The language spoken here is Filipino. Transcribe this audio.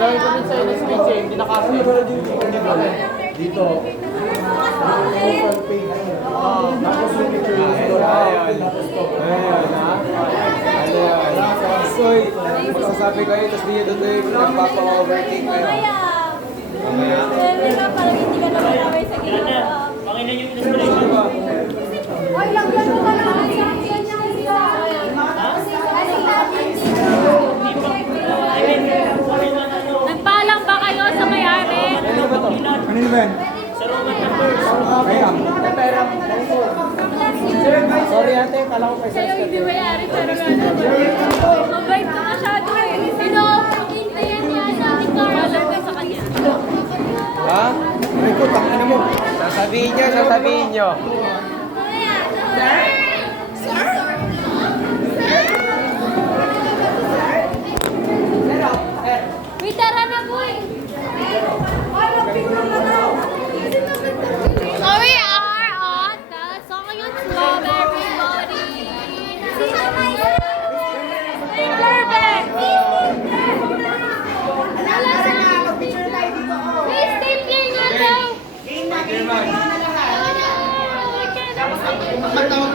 Lagi kami sa LS Beach eh, hindi nakasya. Dito. Local page. Tapos yung picture yung tapos to. Ano yan? Soy, magsasabi kayo, tapos di doon tayo nagpapa-overtake kayo. Mamaya. Mamaya. Parang hindi ka naman away sa ginagawa. Pakinan yung inspiration ba? Ay, lagyan mo ka lang. Nagpaalam ba kayo sa may-ari? Ano ba to? Kanino ba yan? Sa Roman numbers. Kaya. Sorry ate, kala ko kay Kayo hindi may-ari pero mabait na masyado eh. Sino? Ayan yan, natin karalan ka sa kanya. Ha? Ay ko, tangina mo. Sasabihin nyo. Wait, tara na boy! So we are on the Songhyun Strawberry Body. Perfect! Please take care nga daw! Magtawag